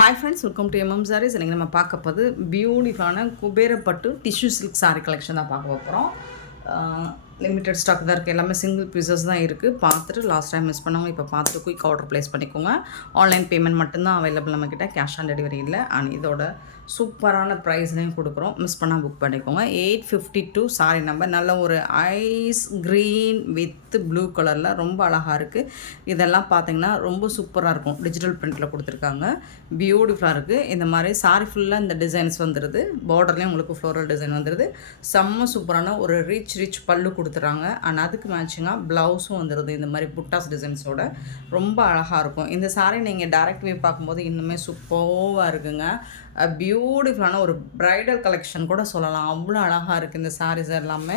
Hi friends, welcome to MM Sarees. இன்றைக்கி நம்ம பார்க்க போது பியூட்டிஃபுல்லான Kuberapattu tissue silk sari collection தான் பார்க்க போகிறோம். லிமிட்டட் ஸ்டாக் தான் இருக்குது. எல்லாமே சிங்கிள் பீசஸ் தான் இருக்குது. பார்த்துட்டு லாஸ்ட் டைம் மிஸ் பண்ணவங்க இப்போ பார்த்துட்டு குயிக் ஆர்டர் ப்ளேஸ் பண்ணிக்கோங்க. ஆன்லைன் பேமெண்ட் மட்டும்தான் அவைலபிள் நம்மக்கிட்ட, கேஷ் ஆன் டெலிவரி இல்லை. அண்ட் இதோட சூப்பரான ப்ரைஸ்லையும் கொடுக்குறோம், மிஸ் பண்ணால் புக் பண்ணிக்கோங்க. 852 சாரி நம்பர். நல்ல ஒரு ஐஸ் க்ரீன் வித் ப்ளூ கலரில் ரொம்ப அழகாக இருக்குது. இதெல்லாம் பார்த்திங்கன்னா ரொம்ப சூப்பராக இருக்கும். டிஜிட்டல் பிரிண்டில் கொடுத்துருக்காங்க, பியூட்டிஃபுல்லாக இருக்குது. இந்த மாதிரி சாரி ஃபுல்லாக இந்த டிசைன்ஸ் வந்துடுது. பார்டர்லேயும் உங்களுக்கு ஃப்ளோரல் டிசைன் வந்துடுது. செம்ம சூப்பரான ஒரு ரிச் பல்லு கொடுத்துட்றாங்க. அண்ட் அதுக்கு மேட்சிங்காக ப்ளவுஸும் வந்துடுது. இந்த மாதிரி புட்டாஸ் டிசைன்ஸோட ரொம்ப அழகாக இருக்கும். இந்த சாரீ நீங்கள் டைரக்ட் வியூ பார்க்கும்போது இன்னுமே சூப்பராக இருக்குங்க. பியூட்டிஃபுல்லான ஒரு ப்ரைடல் கலெக்ஷன் கூட சொல்லலாம். அவ்வளோ அழகாக இருக்குது இந்த சாரீஸ் எல்லாமே.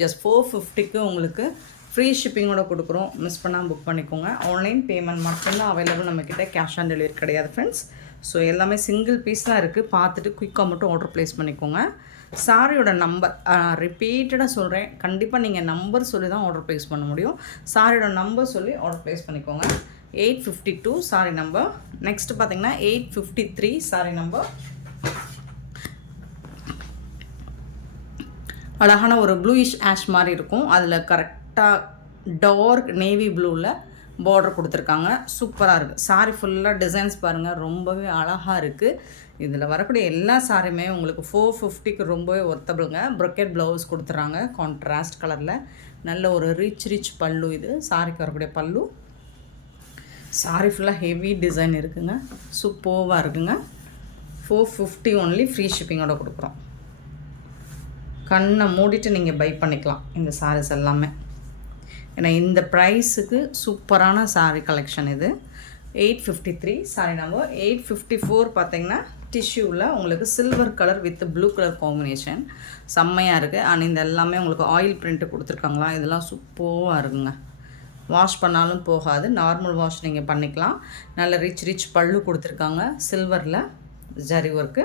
ஜஸ்ட் 450க்கு உங்களுக்கு ஃப்ரீ ஷிப்பிங்கோட கொடுக்குறோம். மிஸ் பண்ணால் புக் பண்ணிக்கோங்க. ஆன்லைன் பேமெண்ட் மட்டும்தான் அவைலபிள் நம்மக்கிட்ட, கேஷ் ஆன் டெலிவரி கிடையாது ஃப்ரெண்ட்ஸ். ஸோ எல்லாமே சிங்கிள் பீஸ் தான் இருக்குது. பார்த்துட்டு குயிக்காக மட்டும் ஆர்டர் ப்ளேஸ் பண்ணிக்கோங்க. சாரியோட நம்பர் ரிப்பீட்டடாக சொல்கிறேன், கண்டிப்பாக நீங்கள் நம்பர் சொல்லி தான் ஆர்டர் ப்ளேஸ் பண்ண முடியும். சாரியோட நம்பர் சொல்லி ஆர்டர் ப்ளேஸ் பண்ணிக்கோங்க. 852 சாரி நம்பர். நெக்ஸ்ட் பார்த்தீங்கன்னா 853 சாரி நம்பர். அழகான ஒரு ப்ளூயிஷ் ஆஷ் மாதிரி இருக்கும். அதில் கரெக்டாக டார்க் நேவி ப்ளூவில் பார்டர் கொடுத்துருக்காங்க. சூப்பராக இருக்குது. சாரி ஃபுல்லாக டிசைன்ஸ் பாருங்கள், ரொம்பவே அழகாக இருக்குது. இதில் வரக்கூடிய எல்லா சாரியுமே உங்களுக்கு 450க்கு ரொம்பவே ஒர்த்தபிளுங்க. ப்ரொக்கெட் ப்ளவுஸ் கொடுத்துட்றாங்க கான்ட்ராஸ்ட் கலரில். நல்ல ஒரு ரிச் பல்லு. இது சாரிக்கு வரக்கூடிய பல்லு. சாரி ஃபுல்லாக ஹெவி டிசைன் இருக்குங்க. சூப்பராக இருக்குங்க. 450 ஒன்லி, ஃப்ரீ ஷிப்பிங்கோட கொடுக்குறோம். கண்ணை மூடிட்டு நீங்கள் பை பண்ணிக்கலாம் இந்த சாரீஸ் எல்லாமே. ஏன்னா இந்த ப்ரைஸுக்கு சூப்பரான சாரீ கலெக்ஷன் இது. 853 சாரி நம்பர். 854 பார்த்தீங்கன்னா டிஷ்யூவில் உங்களுக்கு silver colour with blue colour combination செம்மையாக இருக்குது. அண்ட் இந்த எல்லாமே உங்களுக்கு ஆயில் பிரிண்ட்டு கொடுத்துருக்காங்களா. இதெல்லாம் சூப்பராக இருக்குங்க. வாஷ் பண்ணாலும் போகாது, நார்மல் வாஷ் நீங்கள் பண்ணிக்கலாம். நல்ல ரிச் பல்லு கொடுத்துருக்காங்க சில்வரில் ஜரி ஒர்க்கு.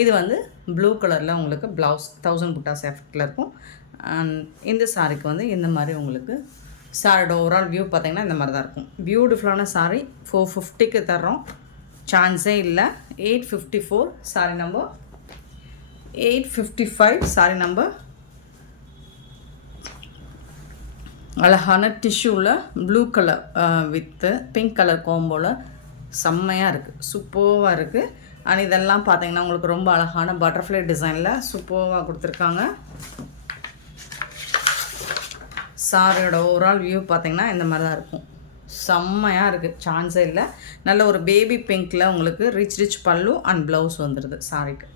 இது வந்து ப்ளூ கலரில் உங்களுக்கு ப்ளவுஸ் 1000 புட்டாஸ் எஃபெக்டில் இருக்கும். அண்ட் இந்த சாரிக்கு வந்து இந்த மாதிரி உங்களுக்கு சாரியோட ஓவரால் வியூ பார்த்திங்கன்னா இந்த மாதிரி தான் இருக்கும். பியூட்டிஃபுல்லான சாரி 450க்கு தர்றோம், சான்ஸே இல்லை. 854 சாரி நம்பர். 855 சாரி நம்பர். அழகான டிஷ்யூவில் blue colour with pink colour காம்போவில் செம்மையாக இருக்குது, சூப்பராக இருக்குது. அண்ட் இதெல்லாம் பார்த்தீங்கன்னா உங்களுக்கு ரொம்ப அழகான பட்டர்ஃப்ளை டிசைனில் சூப்பராக கொடுத்துருக்காங்க. சாரியோட ஓவரால் வியூ பார்த்திங்கன்னா இந்த மாதிரி தான் இருக்கும். செம்மையாக இருக்குது, சான்ஸே இல்லை. நல்ல ஒரு பேபி பிங்க்கில் உங்களுக்கு ரிச் பல்லு அண்ட் ப்ளவுஸ் வந்துடுது சாரிக்கு.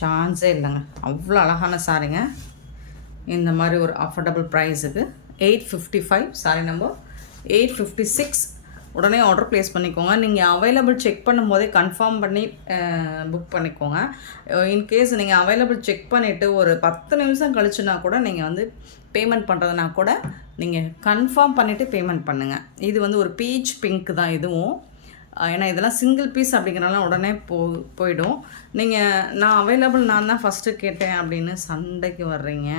சான்ஸே இல்லைங்க, அவ்வளோ அழகான சாரிங்க. இந்த மாதிரி ஒரு அஃபோர்டபுள் ப்ரைஸுக்கு 855 சாரி நம்பர். 856 உடனே ஆர்டர் ப்ளேஸ் பண்ணிக்கோங்க. நீங்கள் அவைலபிள் செக் பண்ணும்போதே கன்ஃபார்ம் பண்ணி புக் பண்ணிக்கோங்க. இன்கேஸ் நீங்கள் அவைலபிள் செக் பண்ணிவிட்டு ஒரு 10 நிமிஷம் கழிச்சுனா கூட நீங்கள் வந்து பேமெண்ட் பண்ணுறதுனா கூட நீங்கள் கன்ஃபார்ம் பண்ணிவிட்டு பேமெண்ட் பண்ணுங்கள். இது வந்து ஒரு பீச் பிங்க் தான் இதுவும். ஏன்னா இதெல்லாம் சிங்கிள் பீஸ் அப்படிங்கிறனால உடனே போயிடும். நான் அவைலபிள் நான் தான் ஃபஸ்ட்டு கேட்டேன் அப்படின்னு சண்டைக்கு வர்றீங்க.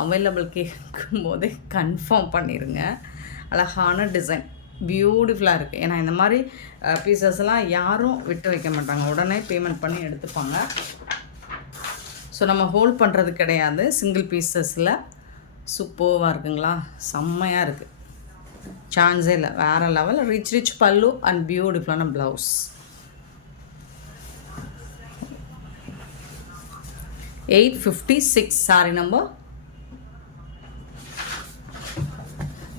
அவைலபிள் கேட்கும்போதே கன்ஃபார்ம் பண்ணிடுங்க. அழகான டிசைன், பியூட்டிஃபுல்லாக இருக்குது. ஏன்னா இந்த மாதிரி பீசஸ்லாம் யாரும் விட்டு வைக்க மாட்டாங்க, உடனே பேமெண்ட் பண்ணி எடுத்துப்பாங்க. ஸோ நம்ம ஹோல்ட் பண்ணுறது கிடையாது சிங்கிள் பீசஸில். சூப்பராக இருக்குங்களா, செம்மையாக இருக்குது, சான்ஸே இல்லை, வேறு லெவல். ரிச் பல்லு அண்ட் பியூட்டிஃபுல்லான ப்ளவுஸ். 856 சாரி நம்பர்.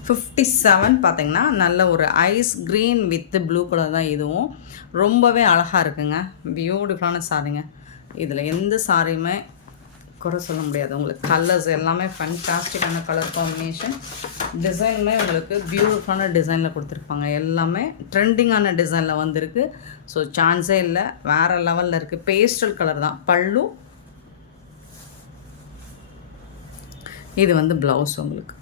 57 பார்த்திங்கன்னா நல்ல ஒரு ice green with blue colour தான். இதுவும் ரொம்பவே அழகாக இருக்குங்க. பியூட்டிஃபுல்லான சாரிங்க. இதில் எந்த சாரியுமே குறை சொல்ல முடியாது. உங்களுக்கு கலர்ஸ் எல்லாமே ஃபேன்டாஸ்டிக்கான கலர் காம்பினேஷன். டிசைனுமே உங்களுக்கு பியூட்டிஃபுல்லான டிசைனில் கொடுத்துருப்பாங்க. எல்லாமே ட்ரெண்டிங்கான டிசைனில் வந்திருக்கு. ஸோ சான்ஸே இல்லை, வேறு லெவலில் இருக்குது. பேஸ்டல் கலர் தான் பல்லு. இது வந்து ப்ளவுஸ் உங்களுக்கு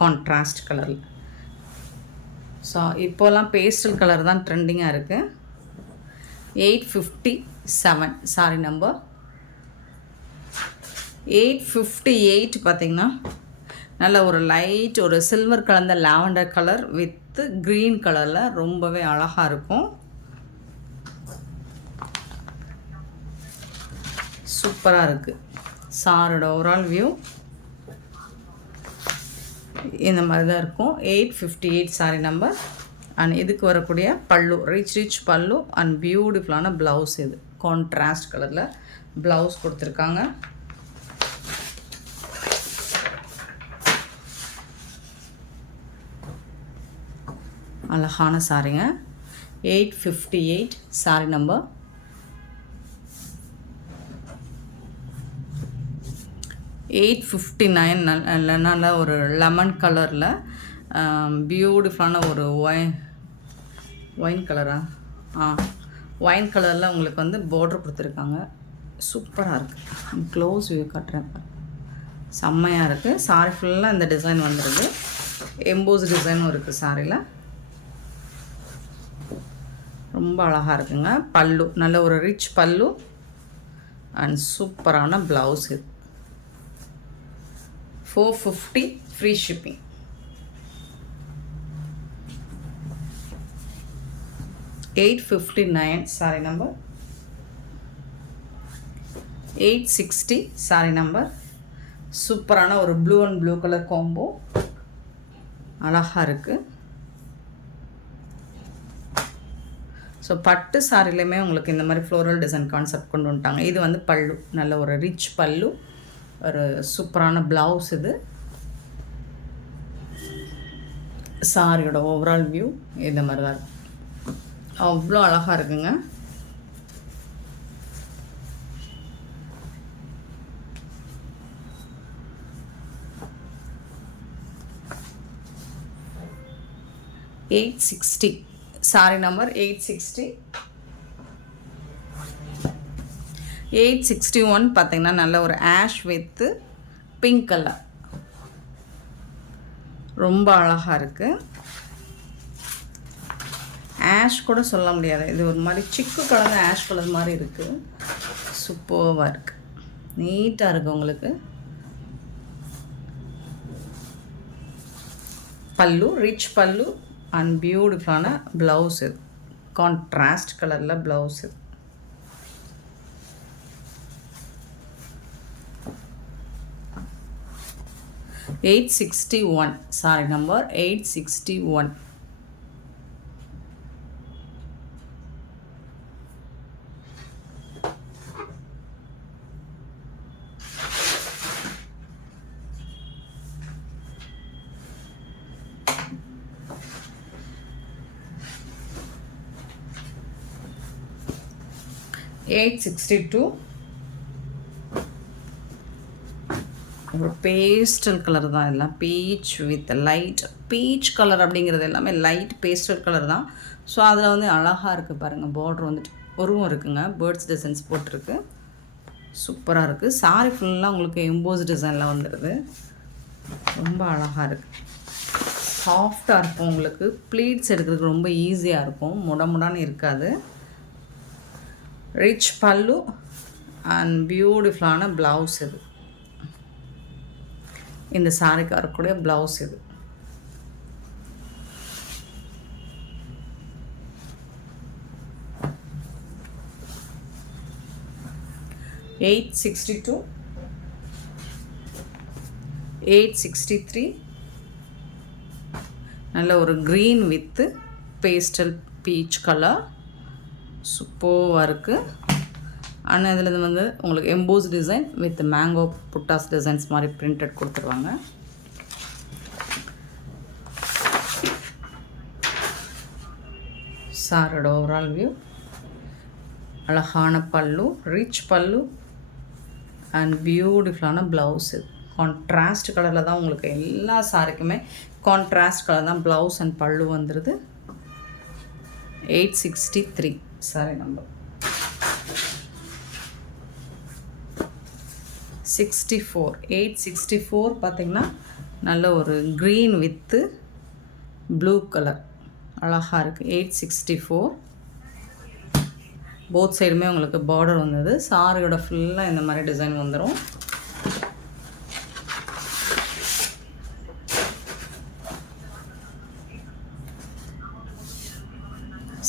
கான்ட்ராஸ்ட் கலரில். ஸோ இப்போலாம் பேஸ்டல் கலர் தான் ட்ரெண்டிங்காக இருக்குது. 857 சாரி நம்பர். 858 பார்த்திங்கன்னா நல்ல ஒரு லைட் ஒரு சில்வர் கலந்த லாவெண்டர் கலர் வித் க்ரீன் கலரில் ரொம்பவே அழகாக இருக்கும். சூப்பராக இருக்குது. சாரோட ஓவரால் வியூ இந்த மாதிரி தான் இருக்கும். 858 சாரி நம்பர். அண்ட் இதுக்கு வரக்கூடிய பல்லு ரிச் பல்லு அண்ட் பியூட்டிஃபுல்லான ப்ளவுஸ். இது கான்ட்ராஸ்ட் கலரில் ப்ளவுஸ் கொடுத்துருக்காங்க. அழகான சாரிங்க. 858 சாரி நம்பர். 859 நல்ல ஒரு லெமன் கலரில் பியூட்டிஃபுல்லான ஒரு ஒயின் கலரா ஒயின் கலரில் உங்களுக்கு வந்து பார்டர் கொடுத்துருக்காங்க. சூப்பராக இருக்குது. க்ளோஸ் வியூ காட்டுறேன். செம்மையாக இருக்குது. சாரி ஃபுல்லாக இந்த டிசைன் வந்துடுது. எம்போஸ் டிசைனும் இருக்குது சாரியில். ரொம்ப அழகாக இருக்குங்க. பல்லு நல்ல ஒரு ரிச் பல்லு அண்ட் சூப்பரான ப்ளவுஸ். இது 450 free shipping. $859 sorry number. 860 sorry number. சூப்பரான ஒரு blue and blue colour combo. அழகாக இருக்குது. ஸோ பட்டு சாரிலையுமே உங்களுக்கு இந்த மாதிரி ஃப்ளோரல் டிசைன் கான்செப்ட் கொண்டு வந்துட்டாங்க. இது வந்து பல்லு நல்ல ஒரு ரிச் பல்லு, ஒரு சூப்பரான ப்ளவுஸ். இது சாரியோட ஓவரால் வியூ இந்த மாதிரி தான் இருக்கும். அவ்வளோ அழகாக இருக்குங்க. $860 சாரி நம்பர். 860. 861 பார்த்தீங்கன்னா நல்ல ஒரு ஆஷ் வித் பிங்க் கலர். ரொம்ப அழகாக இருக்குது. ஆஷ் கூட சொல்ல முடியாது, இது ஒரு மாதிரி சிக்கு கலர் ஆஷ் கலர் மாதிரி இருக்குது. சூப்பராக இருக்குது. நீட்டாக இருக்குது. உங்களுக்கு பல்லு ரிச் பல்லு அண்ட் பியூட்டிஃபுல்லான ப்ளவுஸ். இது கான்ட்ராஸ்ட் கலரில் ப்ளவுஸ். இது $861 சாரி நம்பர். 861. $862 ஒரு பேஸ்டல் கலர் தான். எல்லாம் beach with light peach colour அப்படிங்கிறது எல்லாமே லைட் பேஸ்டல் கலர் தான். ஸோ அதில் வந்து அழகாக இருக்குது பாருங்கள். பார்டர் வந்துட்டு உருவம் இருக்குங்க. பேர்ட்ஸ் டிசைன்ஸ் போட்டிருக்கு. சூப்பராக இருக்குது. சாரி ஃபுல்லாக உங்களுக்கு எம்போஸ் டிசைனில் வந்துடுது. ரொம்ப அழகாக இருக்குது. சாஃப்டாக இருக்கும். உங்களுக்கு ப்ளீட்ஸ் எடுக்கிறதுக்கு ரொம்ப ஈஸியாக இருக்கும். முடான்னு இருக்காது. ரிச் பல்லு அண்ட் பியூட்டிஃபுல்லான ப்ளவுஸ். இது இந்த சாரிக்கு வரக்கூடிய ப்ளவுஸ். இது $862. 863 நல்ல ஒரு green with pastel peach colour. சூப்பராக இருக்குது. ஆனால் இதில் வந்து உங்களுக்கு EMBOSS design with mango buttas designs மாதிரி பிரிண்டட் கொடுத்துருவாங்க. சாரோட ஓவரால் வியூ அழகான பல்லு ரிச் பல்லு அண்ட் பியூட்டிஃபுல்லான ப்ளவுஸு. கான்ட்ராஸ்ட் கலரில் தான் உங்களுக்கு எல்லா சாரிக்குமே கான்ட்ராஸ்ட் கலர் தான் ப்ளவுஸ் அண்ட் பல்லு வந்துடுது. 863 சாரி நம்பர். 864 பார்த்திங்கன்னா நல்ல ஒரு க்ரீன் வித்து ப்ளூ கலர் அழகாக இருக்குது. 864 போத் சைடுமே உங்களுக்கு பார்டர் வந்தது. சாரியோட ஃபுல்லாக இந்த மாதிரி டிசைன் வந்துடும்.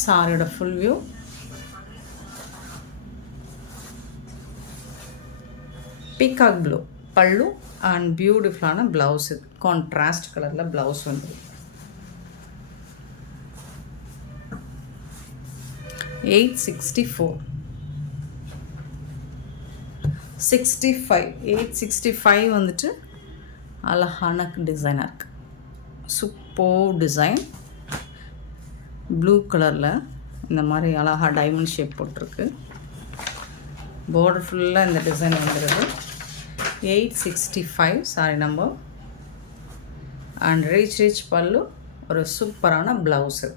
சாரியோட ஃபுல் வியூ பீகாக் ப்ளூ பல்லு அண்ட் பியூட்டிஃபுல்லான ப்ளவுஸ். இது கான்ட்ராஸ்ட் கலரில் ப்ளவுஸ் வந்து 864 865 வந்துட்டு அழகான டிசைனாக இருக்குது. Super design. ப்ளூ கலரில் இந்த மாதிரி அழகாக டைமண்ட் ஷேப் போட்டிருக்கு. பார்டர் ஃபுல்லாக இந்த டிசைன் வந்துடுது. 865 சாரி நம்பர். அண்ட் ரிச் பல்லு, ஒரு சூப்பரான ப்ளவுஸு.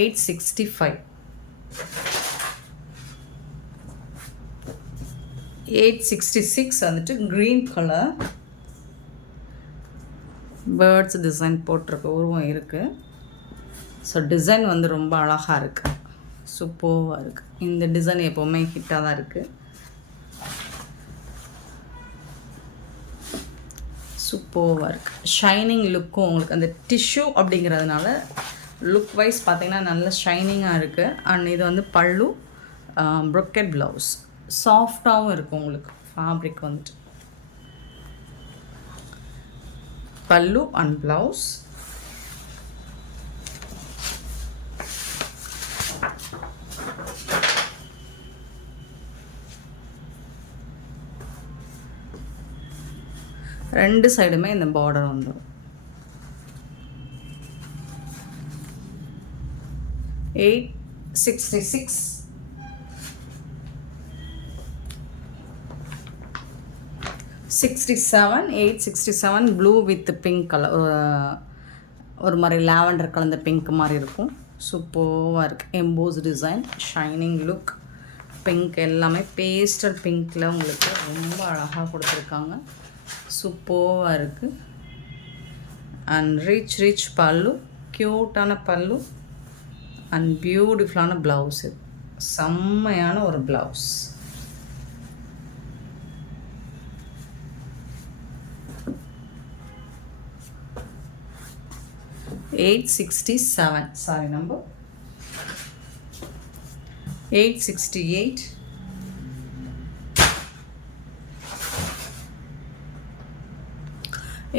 $865 866 வந்துட்டு க்ரீன் கலர் பேர்ட்ஸ் டிசைன் போட்டிருக்கு, உருவம் இருக்குது. ஸோ டிசைன் வந்து ரொம்ப அழகாக இருக்குது, சூப்பராக இருக்குது. இந்த டிசைன் எப்போவுமே ஹிட்டாக தான் இருக்குது. சூப்பராக இருக்குது. ஷைனிங் லுக்கும் உங்களுக்கு அந்த டிஷ்யூ அப்படிங்கிறதுனால லுக் வைஸ் பார்த்திங்கன்னா நல்ல ஷைனிங்காக இருக்குது. அண்ட் இது வந்து பல்லு, ப்ரொக்கெட் ப்ளவுஸ். சாஃப்டாகவும் இருக்கும் உங்களுக்கு ஃபேப்ரிக் வந்துட்டு. பல்லு அண்ட் ப்ளவுஸ். ரெண்டு சைடுமே இந்த பார்டர் வந்துடும். 866 867 ப்ளூ வித் பிங்க் கலர், ஒரு மாதிரி லாவெண்டர் கலந்த பிங்க் மாதிரி இருக்கும். சூப்பராக இருக்குது. EMBOSS design, shining look, pink எல்லாமே பேஸ்டல் பிங்க்கில் உங்களுக்கு ரொம்ப அழகாக கொடுத்துருக்காங்க. சூப்பராக இருக்குது. அண்ட் ரிச் பல்லு, க்யூட்டான பல்லு அண்ட் பியூட்டிஃபுல்லான ப்ளவுஸு. செம்மையான ஒரு ப்ளவுஸ். $867 sorry number. 868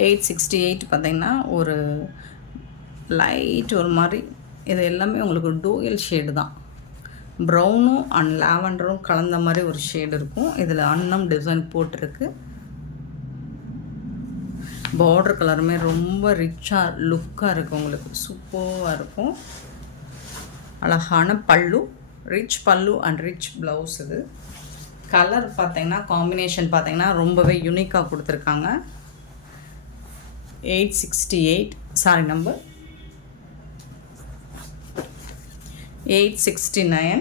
868 பார்த்திங்கன்னா ஒரு லைட் ஒரு மாதிரி, இது எல்லாமே உங்களுக்கு டூயல் ஷேடு தான். ப்ரௌனும் அண்ட் லாவெண்டரும் கலந்த மாதிரி ஒரு ஷேடு இருக்கும். இதில் அன்னம் டிசைன் போட்டிருக்கு. பார்டர் கலருமே ரொம்ப ரிச்சாக லுக்காக இருக்குது உங்களுக்கு, சூப்பராக இருக்கும். அழகான பல்லு, rich pallu and rich blouse. இது கலர் பார்த்திங்கன்னா காம்பினேஷன் பார்த்திங்கன்னா ரொம்பவே யூனிக்காக கொடுத்துருக்காங்க. 868 சாரி நம்பர். 869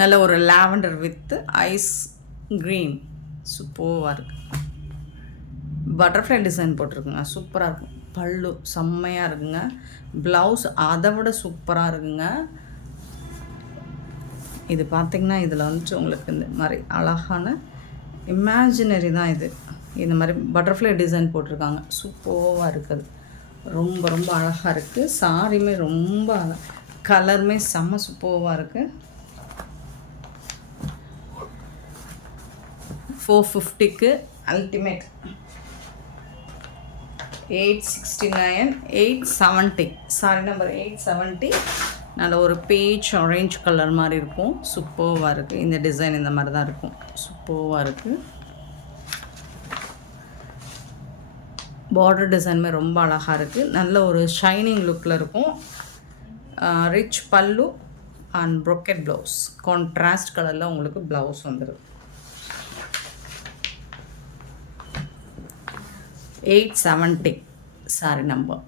நல்ல ஒரு லாவெண்டர் வித் ஐஸ் க்ரீன், சூப்பராக இருக்குது. பட்டர்ஃப்ளை டிசைன் போட்டிருக்குங்க, சூப்பராக இருக்கும். பல்லு செம்மையாக இருக்குங்க. ப்ளவுஸ் அதை விட சூப்பராக இருக்குங்க. இது பார்த்திங்கன்னா இதில் வந்துட்டு உங்களுக்கு இந்த மாதிரி அழகான இமேஜினரி தான் இது. இந்த மாதிரி பட்டர்ஃப்ளை டிசைன் போட்டிருக்காங்க, சூப்பராக இருக்குது. ரொம்ப ரொம்ப அழகாக இருக்குது. சாரியுமே ரொம்ப கலருமே செம்ம சூப்பராக இருக்குது. 450க்கு அல்டிமேட். 869 870 sorry number 870. நல்ல ஒரு பேஜ் ஆரஞ்ச் கலர் மாதிரி இருக்கும், சூப்பராக இருக்குது. இந்த டிசைன் இந்த மாதிரி தான் இருக்கும், சூப்பராக இருக்குது. பார்டர் டிசைனுமே ரொம்ப அழகாக இருக்குது. நல்ல ஒரு ஷைனிங் லுக்கில் இருக்கும். Rich pallu and ப்ரொக்கெட் blouse, contrast கலரில் உங்களுக்கு ப்ளவுஸ் வந்துடும். 870 சாரி நம்பர்.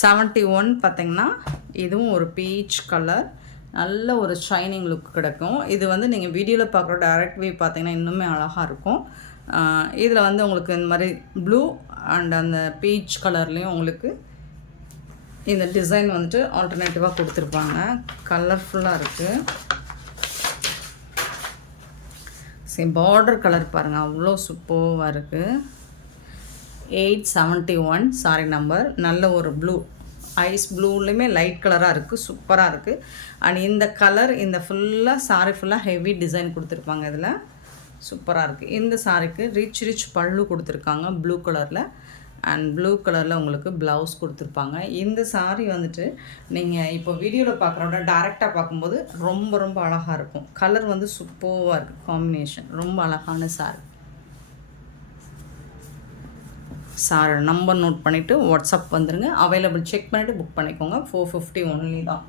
71 பார்த்திங்கன்னா இதுவும் ஒரு பீச் கலர், நல்ல ஒரு ஷைனிங் லுக் கிடைக்கும். இது வந்து நீங்கள் வீடியோவில் பார்க்குற டைரக்ட் வியூ பார்த்திங்கன்னா இன்னுமே அழகாக இருக்கும். இதில் வந்து உங்களுக்கு இந்த மாதிரி ப்ளூ அண்ட் அந்த பீச் கலர்லேயும் உங்களுக்கு இந்த டிசைன் வந்துட்டு ஆல்டர்னேட்டிவாக கொடுத்துருப்பாங்க. கலர்ஃபுல்லாக இருக்குது. சரி, பார்டர் கலர் பாருங்கள், அவ்வளோ சூப்பராக இருக்குது. 871 சாரி நம்பர். நல்ல ஒரு ப்ளூ, ஐஸ் ப்ளூலேயுமே லைட் கலராக இருக்குது, சூப்பராக இருக்குது. அண்ட் இந்த கலர் இந்த ஃபுல்லாக சாரி ஃபுல்லாக ஹெவி டிசைன் கொடுத்துருப்பாங்க. இதில் சூப்பராக இருக்குது. இந்த சாரிக்கு ரிச் பல்லு கொடுத்துருக்காங்க ப்ளூ கலரில். அண்ட் ப்ளூ கலரில் உங்களுக்கு ப்ளவுஸ் கொடுத்துருப்பாங்க. இந்த சாரீ வந்துட்டு நீங்கள் இப்போ வீடியோவில் பார்க்குறோட டேரெக்டாக பார்க்கும்போது ரொம்ப அழகாக இருக்கும். கலர் வந்து சூப்பராக இருக்குது, காம்பினேஷன் ரொம்ப அழகான சாரி நம்பர் நோட் பண்ணிவிட்டு வாட்ஸ்அப் வந்துடுங்க. அவைலபிள் செக் பண்ணிவிட்டு புக் பண்ணிக்கோங்க. 450 ஒன்லி தான்.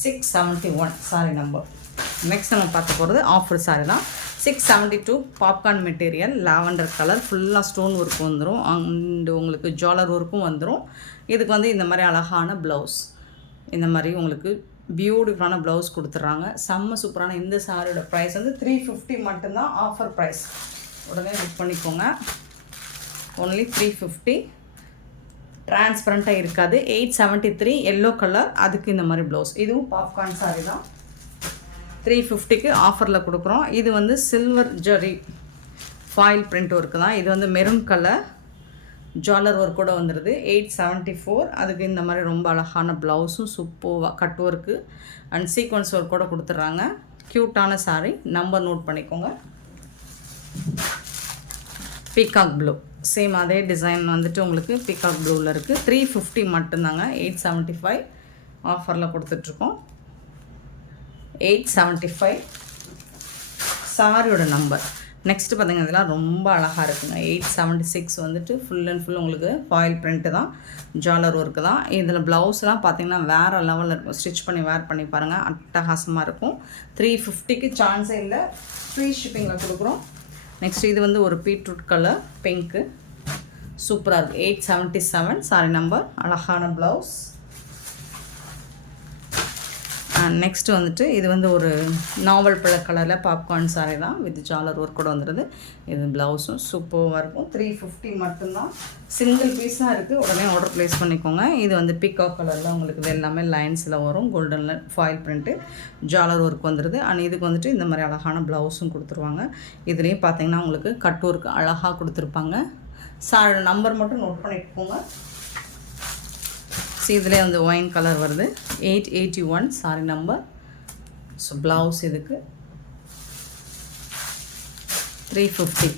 671 சாரி நம்பர். நெக்ஸ்ட் நம்ம பார்க்க போகிறது ஆஃபர் சாரி தான். 672 பாப்கார்ன் மெட்டீரியல், லாவெண்டர் கலர், ஃபுல்லாக ஸ்டோன் ஒர்க் வந்துடும். அண்டு உங்களுக்கு ஜுவல்லர் ஒர்க்கும் வந்துடும். இதுக்கு வந்து இந்த மாதிரி அழகான ப்ளவுஸ், இந்த மாதிரி உங்களுக்கு பியூட்டிஃபுல்லான ப்ளவுஸ் கொடுத்துட்றாங்க. செம்ம சூப்பரான இந்த சாரியோட ப்ரைஸ் வந்து 350 மட்டும்தான். Offer price. உடனே புக் பண்ணிக்கோங்க. ஒன்லி 350. டிரான்ஸ்பரண்ட்டாக இருக்காது. 873 எல்லோ கலர், அதுக்கு இந்த மாதிரி ப்ளவுஸ். இதுவும் பாப்கார்ன் சாரி தான். 350க்கு ஆஃபரில் கொடுக்குறோம். இது வந்து silver zari foil print work தான். இது வந்து மெரூன் கலர் ஜுவல்லர் ஒர்க் கூட வந்துடுது. 874. அதுக்கு இந்த மாதிரி ரொம்ப அழகான ப்ளவுஸும் சூப்பராக cut work and sequence work கூட கொடுத்துட்றாங்க. க்யூட்டான சாரீ. நம்பர் நோட் பண்ணிக்கோங்க. பீகாக் ப்ளூ, சேம் அதே டிசைன் வந்துட்டு உங்களுக்கு பீகாக் ப்ளூவில் இருக்குது. 350 மட்டும்தாங்க. 875 ஆஃபரில் கொடுத்துட்ருக்கோம். 875 சாரியோட நம்பர். நெக்ஸ்ட்டு பார்த்திங்கன்னா இதெல்லாம் ரொம்ப அழகாக இருக்குங்க. 876 வந்துட்டு ஃபுல் அண்ட் ஃபுல் உங்களுக்கு ஃபாயில் பிரிண்ட்டு தான், ஜுவல்லர் ஒர்க்கு தான். இதில் ப்ளவுஸ்லாம் பார்த்திங்கன்னா வேறு லெவலில் இருக்கும். ஸ்டிச் பண்ணி வேர் பண்ணி பாருங்கள், அட்டகாசமாக இருக்கும். 350க்கு சான்ஸே இல்லை. ஃப்ரீ ஷிப்பிங்கில் கொடுக்குறோம். நெக்ஸ்ட் இது வந்து ஒரு பீட்ரூட் கலர் பிங்க்கு, சூப்பராக இருக்குது. 877 சாரி நம்பர். அழகான ப்ளவுஸ். நெக்ஸ்ட்டு வந்துட்டு இது வந்து ஒரு நாவல் பழ கலரில் பாப்கார்ன் சாரி தான், வித் ஜாலர் ஒர்க் கூட வந்துடுது. இது ப்ளவுஸும் சூப்பராக இருக்கும். 350 மட்டும்தான். சிங்கிள் பீஸாக இருக்குது. உடனே ஆர்டர் ப்ளேஸ் பண்ணிக்கோங்க. இது வந்து பீகாக் கலரில் உங்களுக்கு இது எல்லாமே லைன்ஸில் வரும். கோல்டனில் ஃபாயில் பிரிண்ட்டு ஜாலர் ஒர்க் வந்துடுது. அண்ட் இதுக்கு வந்துட்டு இந்த மாதிரி அழகான ப்ளவுஸும் கொடுத்துருவாங்க. இதுலேயும் பார்த்தீங்கன்னா உங்களுக்கு கட் ஒர்க் அழகாக கொடுத்துருப்பாங்க. சாரி நம்பர் மட்டும் நோட் பண்ணிட்டு போங்க. இதிலே வந்து ஒயின் கலர் வருது. 881 சாரி நம்பர். ஸோ ப்ளவுஸ் இதுக்கு 350.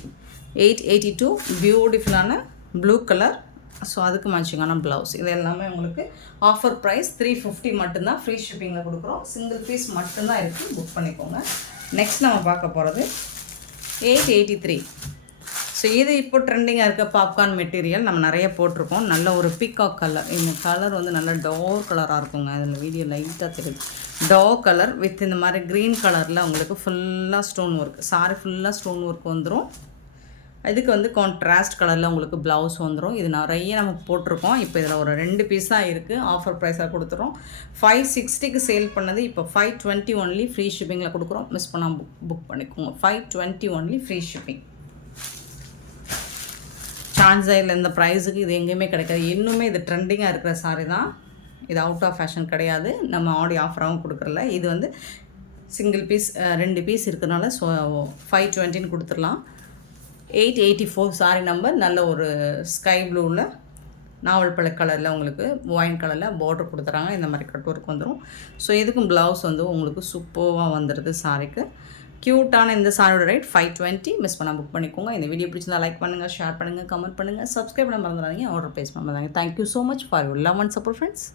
882 பியூட்டிஃபுல்லான ப்ளூ கலர். ஸோ அதுக்கு மேட்சிங்கான ப்ளவுஸ். இது எல்லாமே உங்களுக்கு ஆஃபர் ப்ரைஸ் 350 மட்டும்தான். ஃப்ரீ ஷிப்பிங்கில் கொடுக்குறோம். சிங்கிள் பீஸ் மட்டும்தான் இருக்குது. புக் பண்ணிக்கோங்க. நெக்ஸ்ட் நம்ம பார்க்க போகிறது 883. ஸோ இது இப்போ ட்ரெண்டிங்காக இருக்க பாப்கார்ன் மெட்டீரியல் நம்ம நிறைய போட்டிருக்கோம். நல்ல ஒரு பீகாக் கலர். இந்த கலர் வந்து நல்ல டார்க் கலராக இருக்குங்க. அதில் வீடியோ லைட்டாக தெரியுது. டார்க் கலர் வித் இந்த மாதிரி க்ரீன் கலரில் உங்களுக்கு ஃபுல்லாக ஸ்டோன் ஒர்க். சாரி ஃபுல்லாக ஸ்டோன் ஒர்க் வந்துடும். இதுக்கு வந்து கான்ட்ராஸ்ட் கலரில் உங்களுக்கு ப்ளவுஸ் வந்துடும். இது நிறைய நம்ம போட்டிருக்கோம். இப்போ இதில் ஒரு 2 பீஸ் தான் இருக்குது. ஆஃபர் ப்ரைஸாக கொடுத்துறோம். 560க்கு சேல் பண்ணது இப்போ 520 ஒன்லி ஃப்ரீ ஷிப்பிங்கில் கொடுக்குறோம். மிஸ் பண்ணால் புக் பண்ணிக்கோங்க. 520 ஒன்லி ஃப்ரீ ஷிப்பிங். சான்ஸே இல்லை. இந்த ப்ரைஸுக்கு இது எங்கேயுமே கிடைக்காது. இன்னுமே இது ட்ரெண்டிங்காக இருக்கிற சாரி தான். இது அவுட் ஆஃப் ஃபேஷன் கிடையாது. நம்ம ஆடி ஆஃபராகவும் கொடுக்குறல. இது வந்து சிங்கிள் பீஸ் 2 பீஸ் இருக்கிறதுனால ஸோ 520ன்னு கொடுத்துடலாம். 884 சாரி நம்பர். நல்ல ஒரு ஸ்கை ப்ளூவில் நாவல் பழ கலரில் உங்களுக்கு ஒயின் கலரில் பார்டர் கொடுத்துறாங்க. இந்த மாதிரி கட் ஒர்க் வந்துடும். ஸோ இதுக்கும் ப்ளவுஸ் வந்து உங்களுக்கு சூப்பராக வந்துடுது சாரிக்கு. க்யூட்டான இந்த சாரியோட ரேட் 520. மிஸ் பண்ணால் புக் பண்ணிக்கோங்க. இந்த வீடியோ பிடிச்சிருந்தா லைக் பண்ணுங்கள், ஷேர் பண்ணுங்கள், கமெண்ட் பண்ணுங்கள், சப்ஸ்கிரைப் பண்ண மறந்துடாதீங்க. ஆர்டர் ப்ளேஸ் பண்ண மறந்துடாதீங்க. Thank you so much for your love and support friends.